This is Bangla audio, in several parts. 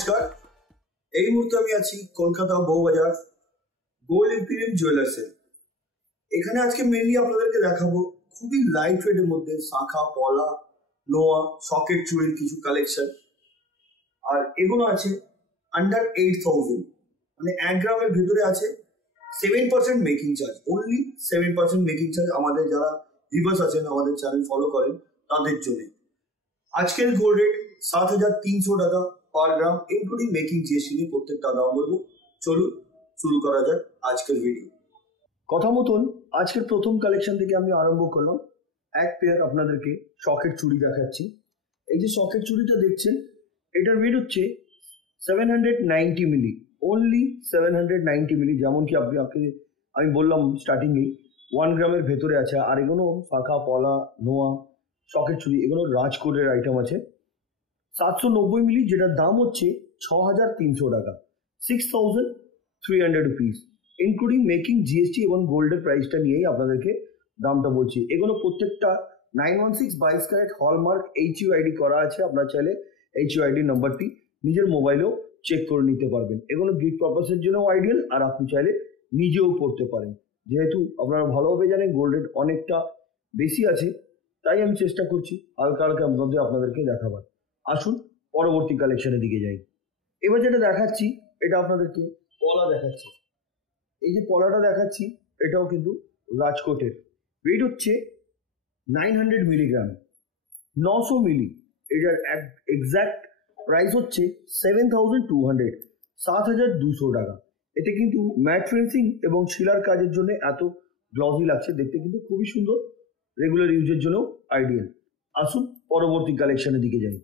নমস্কার, এই মুহূর্তে আমি আছি কলকাতা বউবাজার গোল্ড ইম্পিরিয়াম জুয়েলার্সে। এখানে আজকে মেনলি আপনাদেরকে দেখাবো খুবই লাইট ওয়েটের মধ্যে শাখা, পলা, নোয়া, সকেট চুড়ির কিছু কালেকশন। আর এগুলো আছে আন্ডার 8,000, মানে 1 গ্রামের ভিতরে আছে। 7% making charge, only 7% making charge আমাদের যারা ভিউয়ার্স আছেন, আমাদের চ্যানেল ফলো করেন তাদের জন্য। আজকের গোল্ড রেট 7,300 টাকা পার গ্রাম, ইনক্লুডিং মেকিং জিএসটি নিয়ে প্রত্যেকটা দাম বলবো। চলুন শুরু করা যাক আজকের ভিডিও। কথা মতন আজকের প্রথম কালেকশন থেকে আমি আরম্ভ করলাম। এক পেয়ার আপনাদেরকে সকেট চুড়ি দেখাচ্ছি। এই যে সকেট চুড়িটা দেখছেন, এটার ওয়েট হচ্ছে 790 মিলি, অনলি 790 মিলি। যেমন কি আমি বললাম স্টার্টিংয়েই 1 গ্রামের ভেতরে আছে। আর এগুলো শাখা, পলা, নোয়া, সকেট চুড়ি, এগুলো রাজকোটের আইটেম আছে। 790 মিলি, যেটার দাম হচ্ছে 6,300 টাকা, 6,300 রুপিস, ইনক্লুডিং মেকিং জিএসটি এবং গোল্ডের প্রাইসটা নিয়েই আপনাদেরকে দামটা বলছি। এগুলো প্রত্যেকটা 916 22 ক্যারেট হলমার্ক HUID করা আছে। আপনার চাইলে HUID নাম্বারটি নিজের মোবাইলেও চেক করে নিতে পারবেন। এগুলো গিফট পারপাসের জন্য আইডিয়াল, আর আপনি চাইলে নিজেও পড়তে পারেন। যেহেতু আপনারা ভালোভাবে জানেন গোল্ড রেট অনেকটা বেশি আছে, তাই আমি চেষ্টা করছি হালকা হালকা মধ্যে আপনাদেরকে দেখাবার। আসুন পরবর্তী কালেকশনের দিকে যাই। এবার যেটা দেখাচ্ছি, এটা আপনাদেরকে পলা দেখাচ্ছি। এই যে পলাটা দেখাচ্ছি, এটাও কিন্তু রাজকোটের। ওয়েট হচ্ছে 900 মিলিগ্রাম, 900 মিলি। এটার এক্সাক্ট প্রাইস হচ্ছে 7,200, 7,200 টাকা। এতে কিন্তু ম্যাট ফিনিশিং এবং শিলার কাজের জন্য এত গ্লসি লাগছে, দেখতে কিন্তু খুবই সুন্দর, রেগুলার ইউজের জন্য আইডিয়াল। আসুন পরবর্তী কালেকশনের দিকে যাই।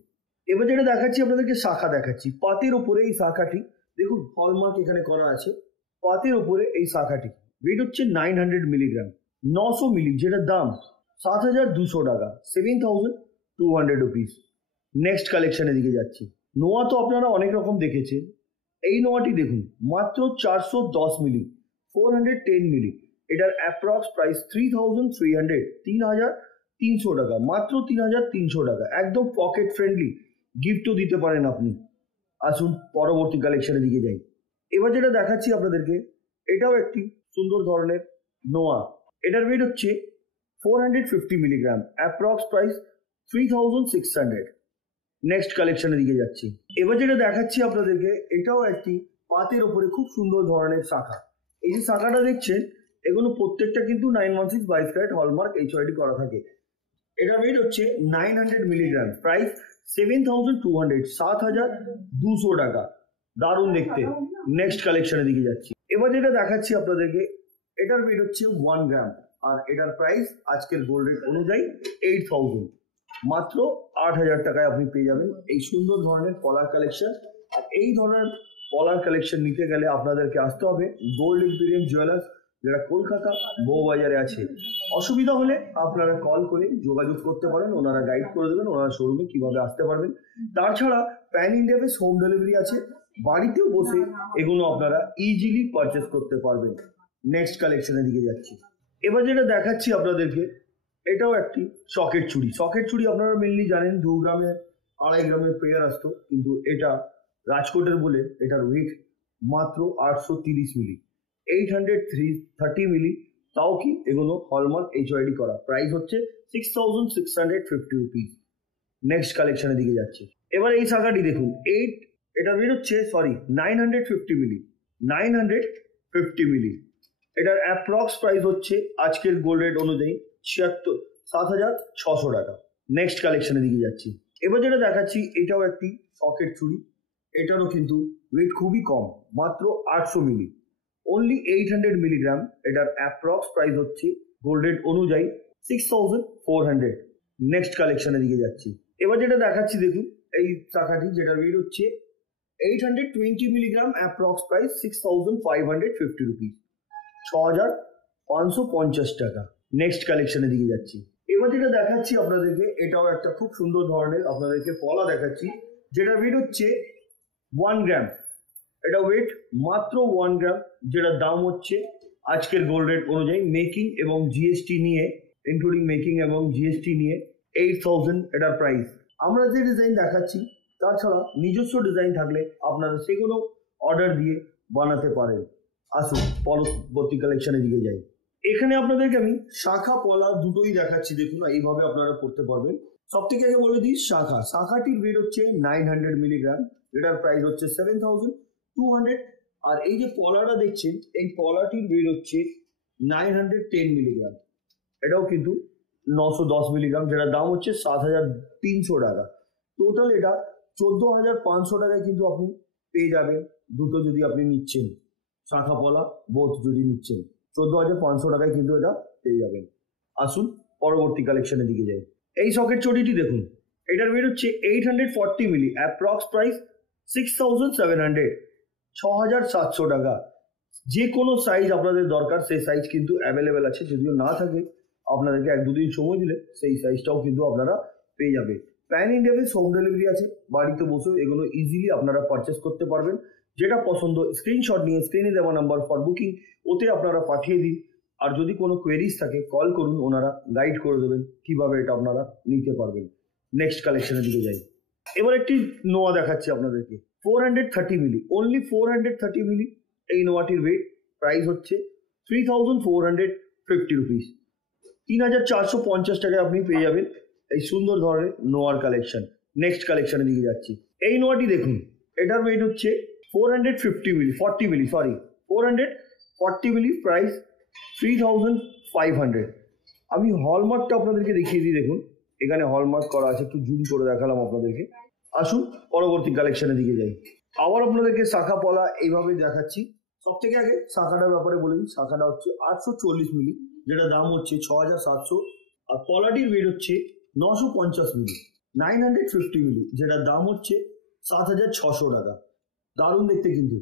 এবার যেটা দেখাচ্ছি আপনাদেরকে শাখা দেখাচ্ছি। পাতের ওপরে এই শাখাটি দেখুন, হলমার্ক এখানে করা আছে। পাতের ওপরে এই শাখাটি ওয়েট হচ্ছে 900 মিলিগ্রাম, 900 মিলি, যেটার দাম 7,200 টাকা, 7,200 রুপিস। নেক্সট কালেকশনের দিকে যাচ্ছি। নোয়া তো আপনারা অনেক রকম দেখেছেন। এই নোয়াটি দেখুন, মাত্র 410 মিলি, 410 মিলি। এটার অ্যাপ্রক্স প্রাইস 3,300, 3,300 টাকা, মাত্র 3,300 টাকা। একদম পকেট ফ্রেন্ডলি, গিফটও দিতে পারেন আপনি। আসুন পরবর্তী কালেকশনের দিকে যাই। এবার যেটা দেখাচ্ছি আপনাদেরকে, এটাও একটি সুন্দর ধরনের নোয়া। এটার ওয়েট হচ্ছে 450 মিলিগ্রাম, অ্যাপ্রক্স প্রাইস 3,600। নেক্সট কালেকশনের দিকে যাচ্ছি। এবার যেটা দেখাচ্ছি আপনাদেরকে, এটাও একটি পাতের ওপরে খুব সুন্দর ধরনের শাখা। এই যে শাখাটা দেখছেন, এগুলো প্রত্যেকটা কিন্তু 916 22 ক্যারেট হলমার্ক HUID করা থাকে। এটার ওয়েট হচ্ছে 900 মিলিগ্রাম, প্রাইস 7,200, 7,200 টাকা। দারুণ দেখতে। নেক্সট কালেকশনের দিকে যাচ্ছি। এবার যেটা দেখাচ্ছি আপনাদেরকে, এটার ওয়েট হচ্ছে 1 গ্রাম, আর এটার প্রাইস আজকের গোল্ড রেট অনুযায়ী 8,000, মাত্র 8,000 টাকায় আপনি পেয়ে যাবেন এই সুন্দর ধরনের পলার কালেকশন। আর এই ধরনের পলার কালেকশন নিতে গেলে আপনাদেরকে আসতে হবে গোল্ড ইম্পিরিয়াম জুয়েলার্স, যেটা কলকাতা বউবাজারে আছে। অসুবিধা হলে আপনারা কল করে যোগাযোগ করতে পারেন, ওনারা গাইড করে দেবেন, ওনারা শোরুমে কিভাবে আসতে পারবেন। তাছাড়া pan India base home delivery আছে, বাড়িতেও বসে এগুলো আপনারা ইজিলি পারচেস করতে পারবেন। নেক্সট কালেকশনের দিকে যাচ্ছি। এবার যেটা দেখাচ্ছি আপনাদেরকে, এটাও একটি সকেট চুড়ি। সকেট চুড়ি আপনারা মেনলি জানেন 2 গ্রামের 2.5 গ্রামের পেয়ার আসতো, কিন্তু এটা রাজকোটের বলে এটার ওয়েট মাত্র 830 মিলি, 830 মিলি। তাও কি এগুলো হলমার্ক HUID করা। প্রাইস হচ্ছে 6,650 রুপিস। নেক্সট কালেকশনের দিকে যাচ্ছি। এবার এই শাখাটি দেখুন, এটা ওয়েট হচ্ছে 950 মিলি, 950 মিলি। এটার অ্যাপ্রক্স প্রাইস হচ্ছে আজকের গোল্ড রেট অনুযায়ী 7,600 টাকা। নেক্সট কালেকশনের দিকে যাচ্ছি। এবার যেটা দেখাচ্ছি, এটাও একটি সকেট চুড়ি। এটারও কিন্তু ওয়েট খুবই কম, মাত্র 800 মিলি, অনলি 800 মিলিগ্রাম। এটার অ্যাপ্রক্স প্রাইস হচ্ছে গোল্ড রেট অনুযায়ী 6,400। নেক্সট কালেকশনের দিকে যাচ্ছি। এবার যেটা দেখাচ্ছি দেখুন, এই শাখাটি, যেটার ওয়েট হচ্ছে 820 মিলিগ্রাম, অ্যাপ্রক্স প্রাইস 6,550 রুপিস, 6,550 টাকা। নেক্সট কালেকশনের দিকে যাচ্ছি। এবার যেটা দেখাচ্ছি আপনাদেরকে, এটাও একটা খুব সুন্দর ধরনের আপনাদেরকে পলা দেখাচ্ছি, যেটা ওয়েট হচ্ছে 1 গ্রাম। এটা ওয়েট মাত্র 1 গ্রাম, যেটার দাম হচ্ছে আজকের গোল্ড রেট অনুযায়ী মেকিং এবং জিএসটি নিয়ে, ইনক্লুডিং মেকিং এবং জিএসটি নিয়ে 8,000 এটার প্রাইস। আমরা যে ডিজাইন দেখাচ্ছি তাছাড়া নিজস্ব ডিজাইন থাকলে আপনারা সেগুলো অর্ডার দিয়ে বানাতে পারেন। আসুন পরবর্তী কালেকশনের দিকে যাই। এখানে আপনাদেরকে আমি শাখা পলা দুটোই দেখাচ্ছি, দেখুন এইভাবে আপনারা করতে পারবেন। সব থেকে আগে বলে দিই শাখাটির ওয়েট হচ্ছে 900 মিলিগ্রাম, এটার প্রাইস হচ্ছে 7200। আর এই যে পলাটা দেখছেন, এই পলাটির ওয়েট হচ্ছে 910 মিলিগ্রাম, এটাও কিন্তু 910 মিলিগ্রাম, যেটার দাম হচ্ছে 7300 টাকা। টোটাল এটা 14500 টাকায় কিন্তু আপনি পেয়ে যাবেন দুটো, যদি আপনি নিচ্ছেন শাখা পলা বোথ যদি নিচ্ছেন 14500 টাকায় কিন্তু এটা পেয়ে যাবেন। আসুন পরবর্তী কালেকশনের দিকে যাই। এই সকেট চটিটি দেখুন, এটার ওয়েট হচ্ছে 840 মিলি, অ্যাপ্রক্স প্রাইস 6700, 6700 টাকা। যে কোনো সাইজ আপনাদের দরকার সেই সাইজ কিন্তু অ্যাভেলেবেল আছে, যদিও না থাকে আপনাদেরকে 1-2 দিন সময় দিলে সেই সাইজটাও কিন্তু আপনারা পেয়ে যাবে। Pan India base home delivery আছে, বাড়িতে বসেও এগুলো ইজিলি আপনারা পারচেস করতে পারবেন। যেটা পছন্দ স্ক্রিনশট নিয়ে স্ক্রিনে দেওয়া নাম্বার ফর বুকিং ওতে আপনারা পাঠিয়ে দিন। আর যদি কোনো কোয়েরিজ থাকে কল করুন, ওনারা গাইড করে দেবেন কিভাবে এটা আপনারা নিতে পারবেন। নেক্সট কালেকশনের দিকে যাই। এবার একটি নোয়া দেখাচ্ছি আপনাদেরকে, 430 মিলি, অনলি 430 মিলি এই নোয়াটির ওয়েট, প্রাইস হচ্ছে 3450 রুপিস, 3450 টাকায় আপনি পেয়ে যাবেন এই সুন্দর ধরনের নোয়ার কালেকশন। নেক্সট কালেকশনের দিকে যাচ্ছি। এই নোয়াটি দেখুন, এটার ওয়েট হচ্ছে 440 মিলি, প্রাইস 3500। আমি হলমার্কটা আপনাদেরকে দেখিয়ে দিই, দেখুন এখানে হলমার্ক করা আছে, একটু জুম করে দেখালাম আপনাদেরকে। আসুন পরবর্তী কালেকশনের দিকে যাই। আবার আপনাদেরকে শাখা পলা এইভাবে দেখাচ্ছি। সব থেকে আগে শাখাটার ব্যাপারে বলে দিই, শাখাটা হচ্ছে 840 মিলি, যেটা দাম হচ্ছে 6700। আর পলাটির ওয়েট হচ্ছে 950 মিলি, 950 মিলি, যেটার দাম হচ্ছে 7600 টাকা। দারুণ দেখতে কিন্তু।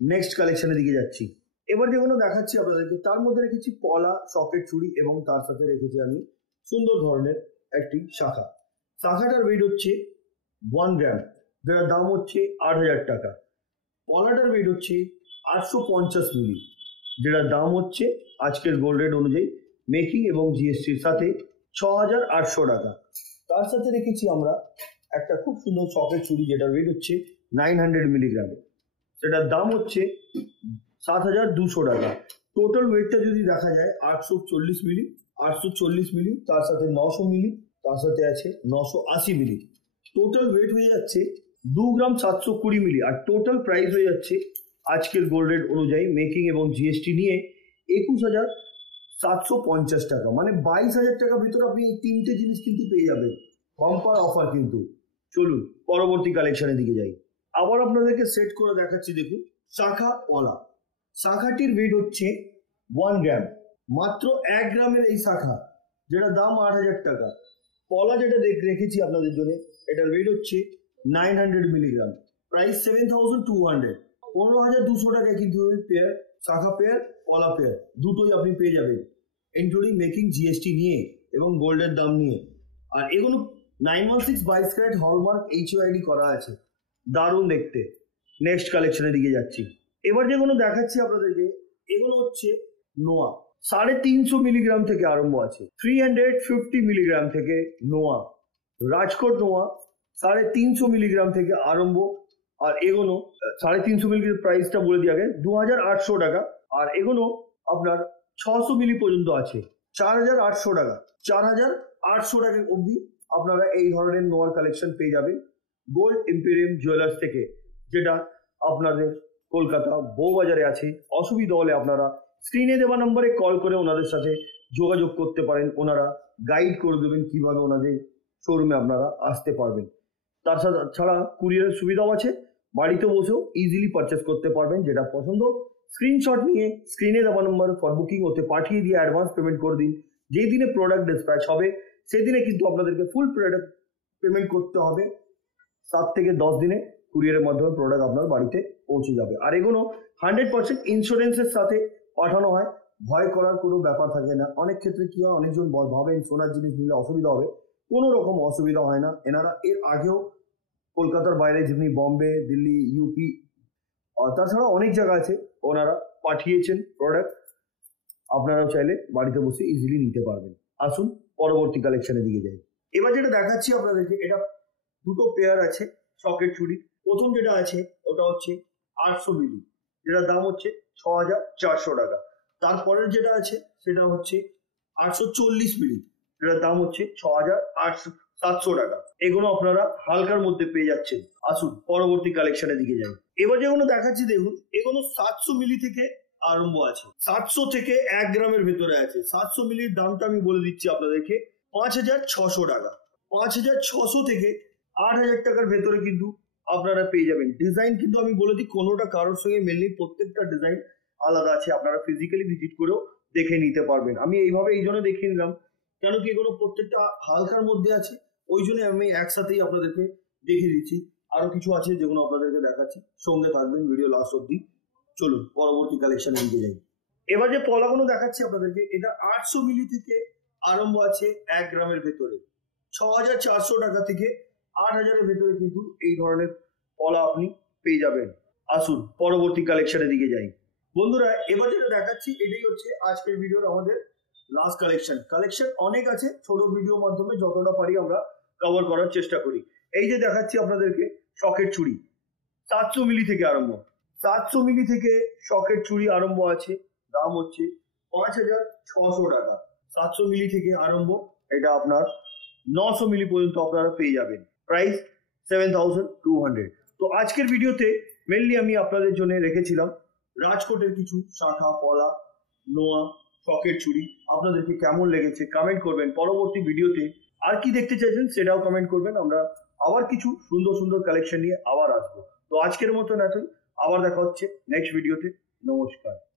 নেক্সট কালেকশনের দিকে যাচ্ছি। এবার যেগুলো দেখাচ্ছি আপনাদেরকে, তার মধ্যে রেখেছি পলা সকেট চুড়ি এবং তার সাথে রেখেছি আমি সুন্দর ধরনের একটি শাখাটার ওয়েট হচ্ছে 1 গ্রাম, যেটার দাম হচ্ছে 8000 টাকা। পলাটার ওয়েট হচ্ছে 850 মিলি, যেটার দাম হচ্ছে আজকের গোল্ড রেট অনুযায়ী মেকিং এবং জিএসটির সাথে 6800 টাকা। তার সাথে রেখেছি আমরা একটা খুব সুন্দর সকেট চুড়ি, যেটার ওয়েট হচ্ছে 900 মিলিগ্রাম, সেটার দাম হচ্ছে 7200 টাকা। টোটাল ওয়েটটা যদি দেখা যায় 840 মিলি, তার সাথে 900 মিলি, তার সাথে আছে 980 মিলি, টোটাল ওয়েট হয়ে যাচ্ছে 2 গ্রাম 720 মিলি। আর টোটাল প্রাইস হয়ে যাচ্ছে আজকের গোল্ড রেট অনুযায়ী মেকিং এবং জিএসটি নিয়ে 21750 টাকা, মানে 22000 টাকার ভিতরে আপনি এই তিনটে জিনিস কিন্তু পেয়ে যাবেন। বাম্পার অফার কিন্তু। চলুন পরবর্তী কালেকশনের দিকে যাই। আবার আপনাদেরকে সেট করে দেখাচ্ছি, দেখুন শাখা পলা। শাখাটির ওয়েট হচ্ছে 1 গ্রাম, মাত্র 1 গ্রামের এই শাখা, যেটা দাম 8000 টাকা। পলা যেটা রেখেছি আপনাদের জন্য, এটার ওয়েট হচ্ছে 900 মিলিগ্রাম, প্রাইস 7200, 15200 টাকায় কিন্তু পেয়ার, শাখা পেয়ার পলা পেয়ার দুটোই আপনি পেয়ে যাবেন, ইনক্লুডিং মেকিং জিএসটি নিয়ে এবং গোল্ডের দাম নিয়ে। আর এগুলো 916 22 ক্যারেট হলমার্ক এইচইউআইডি করা আছে, দারুণ দেখতে। নেক্সট কালেকশনের দিকে যাচ্ছি। এবার যেগুলো দেখাচ্ছি আপনাদেরকে, এগুলো হচ্ছে নোয়া, 350 মিলিগ্রাম থেকে আরম্ভ আছে, 350 মিলিগ্রাম থেকে নোয়া, রাজকোট নোয়া 350 মিলিগ্রাম থেকে আরম্ভ। আর এগুলো 350 মিলিগ্রাম প্রাইসটা বলে দিয়ে আগে 2800 টাকা। আর এগুলো আপনার 600 মিলি পর্যন্ত আছে, 4800 টাকা, 4800 টাকা অবধি আপনারা এই ধরনের নোয়ার কালেকশন পেয়ে যাবেন গোল্ড ইম্পেরিয়াম জুয়েলার্স থেকে, যেটা আপনাদের কলকাতা বউবাজারে আছে। অসুবিধা হলে আপনারা স্ক্রিনে দেওয়া নম্বরে কল করে ওনাদের সাথে যোগাযোগ করতে পারেন, ওনারা গাইড করে দেবেন কিভাবে ওনাদের শোরুমে আপনারা আসতে পারবেন। তার সাথে ছাড়া কুরিয়ারের সুবিধাও আছে, বাড়িতে বসেও ইজিলি পারচেস করতে পারবেন। যেটা পছন্দ স্ক্রিনশট নিয়ে স্ক্রিনে দেওয়া নম্বর ফর বুকিং ওতে পাঠিয়ে দিয়ে অ্যাডভান্স পেমেন্ট করে দিন। যেই দিনে প্রোডাক্ট ডিসপ্যাচ হবে সেদিনে কিন্তু আপনাদেরকে ফুল প্রোডাক্ট পেমেন্ট করতে হবে। 7 থেকে 10 দিনে কুরিয়ারের মাধ্যমে প্রোডাক্ট আপনার বাড়িতে পৌঁছে যাবে। আর এগুলো 100% ইন্স্যুরেন্সের সাথে পাঠানো হয়, ভয় করার কোনো ব্যাপার থাকে না। অনেক ক্ষেত্রে কি হয়, অনেকজন ভাবেন সোনার জিনিস নিলে অসুবিধা হবে, কোনো রকম অসুবিধা হয় না। এনারা এর আগেও কলকাতার বাইরে যেমনি বম্বে, দিল্লি, ইউপি, তাছাড়া অনেক জায়গা আছে, ওনারা পাঠিয়েছেন প্রোডাক্ট, আপনারাও চাইলে বাড়িতে বসে ইজিলি নিতে পারবেন। আসুন পরবর্তী কালেকশনের দিকে যাই। এবার যেটা দেখাচ্ছি আপনাদেরকে, এটা দুটো পেয়ার আছে শখের চুড়ি। প্রথম যেটা আছে ওটা হচ্ছে 800 মিলি, যেটার দাম হচ্ছে 6400 টাকা। তারপরের যেটা আছে সেটা হচ্ছে 840 মিলি, যেটার দাম হচ্ছে 6700 টাকা। এগুলো আপনারা হালকার মধ্যে পেয়ে যাচ্ছেন। আসুন পরবর্তী কালেকশনের দিকে যাই। এবার যেগুলো দেখাচ্ছি দেখুন, এগুলো 700 মিলি থেকে আরম্ভ আছে, 700 থেকে 1 গ্রামের ভেতরে আছে। 700 মিলির দামটা আমি বলে দিচ্ছি আপনাদেরকে 5600 টাকা। 5600 থেকে 8000 টাকার ভেতরে কিন্তু আপনারা পেয়ে যাবেন। ডিজাইন কিন্তু আমি বলে দিই কোনোটা কারোর সঙ্গে মেনলি, প্রত্যেকটা ডিজাইন আলাদা আছে, আপনারা ফিজিক্যালি ভিজিট করেও দেখে নিতে পারবেন। আমি এইভাবে এই জন্য দেখিয়ে নিলাম কেন কি এগুলো প্রত্যেকটা হালকার মধ্যে আছে, ওই জন্য আমি একসাথেই আপনাদেরকে দেখিয়ে দিচ্ছি। আরো কিছু আছে যেগুলো আপনাদেরকে দেখাচ্ছি, সঙ্গে থাকবেন ভিডিও লাস্ট অব্দি। চলুন পরবর্তী কালেকশনে দিকে যাই। এবার যে পলাগুলো দেখাচ্ছি আপনাদেরকে, এটা 800 মিলি থেকে আরম্ভ আছে 1 গ্রামের ভেতরে। 6400 টাকা থেকে 8000-এর ভেতরে কিন্তু এই ধরনের পলা আপনি পেয়ে যাবেন। আসুন পরবর্তী কালেকশনের দিকে যাই। বন্ধুরা এবার যেটা দেখাচ্ছি এটাই হচ্ছে আজকের ভিডিওর আমাদের লাস্ট কালেকশন। কালেকশন অনেক আছে, ছোট ভিডিওর মাধ্যমে যতটা পারি আমরা কভার করার চেষ্টা করি। এই যে দেখাচ্ছি আপনাদেরকে শখের চুড়ি, 700 মিলি থেকে আরম্ভ। 700 মিলি থেকে শখের চুড়ি আরম্ভ আছে, দাম হচ্ছে 5600 টাকা। 700 মিলি থেকে আরম্ভ, এটা আপনার 900 মিলি পর্যন্ত আপনারা পেয়ে যাবেন। প্রাইস 7200। তো আজকের ভিডিওতে মেনলি আমি আপনাদের জন্য রেখেছিলাম রাজকোটের কিছু শাখা, পলা, নোয়া, শখের চুড়ি। আপনাদেরকে কেমন লেগেছে কমেন্ট করবেন। পরবর্তী ভিডিওতে আর কি দেখতে চাইছেন সেটাও কমেন্ট করবেন। আমরা আবার কিছু সুন্দর সুন্দর কালেকশন নিয়ে আবার আসবো। তো আজকের মতন এতই, আবার দেখা হচ্ছে নেক্সট ভিডিওতে। নমস্কার।